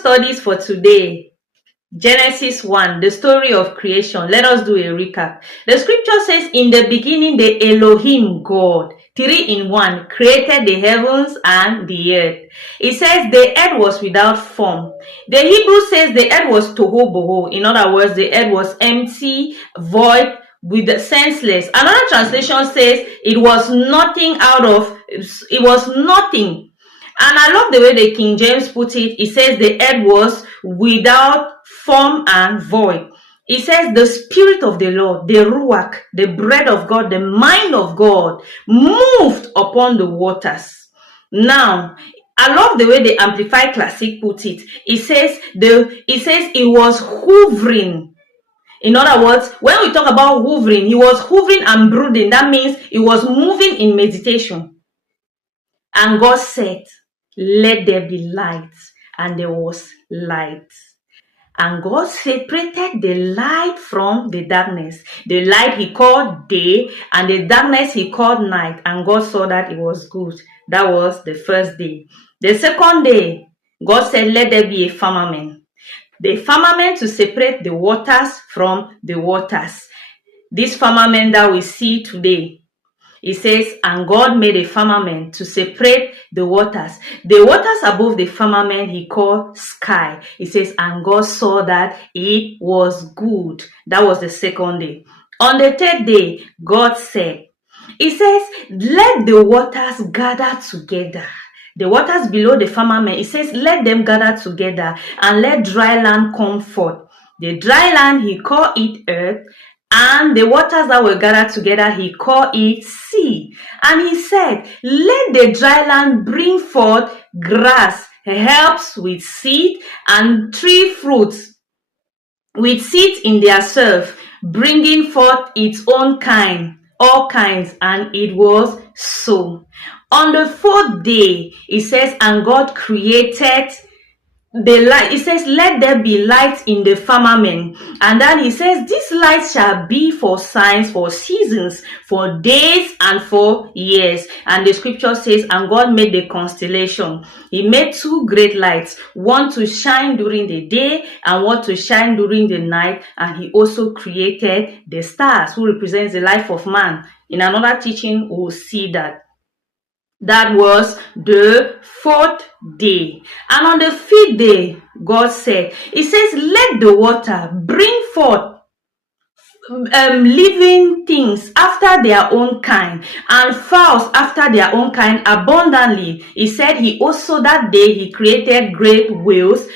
studies for today. Genesis 1, the story of creation. Let us do a recap. The scripture says, in the beginning, the Elohim God, 3 in 1, created the heavens and the earth. It says the earth was without form. The Hebrew says the earth was tohu bohu. In other words, the earth was empty, void, with the senseless. Another translation says it was nothing. And I love the way the King James put it. It says the earth was without form and void. It says the Spirit of the Lord, the Ruach, the breath of God, the mind of God moved upon the waters. Now, I love the way the Amplified Classic put it. It says it was hovering. In other words, when we talk about hovering, he was hovering and brooding. That means he was moving in meditation. And God said, let there be light. And there was light. And God separated the light from the darkness. The light he called day, and the darkness he called night. And God saw that it was good. That was the first day. The second day, God said, let there be a firmament. The firmament to separate the waters from the waters. This firmament that we see today, it says, and God made a firmament to separate the waters. The waters above the firmament he called sky. It says, and God saw that it was good. That was the second day. On the third day, God said, it says, let the waters gather together. The waters below the firmament, it says, let them gather together and let dry land come forth. The dry land, he called it earth. And the waters that were gathered together, he called it sea. And he said, let the dry land bring forth grass, herbs with seed, and tree fruits with seed in their self, bringing forth its own kind, all kinds. And it was so. On the fourth day, it says, and God created the light. It says, let there be light in the firmament. And then he says, this light shall be for signs, for seasons, for days, and for years. And the scripture says, and God made the constellation. He made 2 great lights, one to shine during the day and one to shine during the night. And he also created the stars, who represents the life of man. In another teaching, we will see that. That was the 4th day. And on the 5th day, God said, it says, let the water bring forth living things after their own kind, and fowls after their own kind abundantly. He said he also that day he created great whales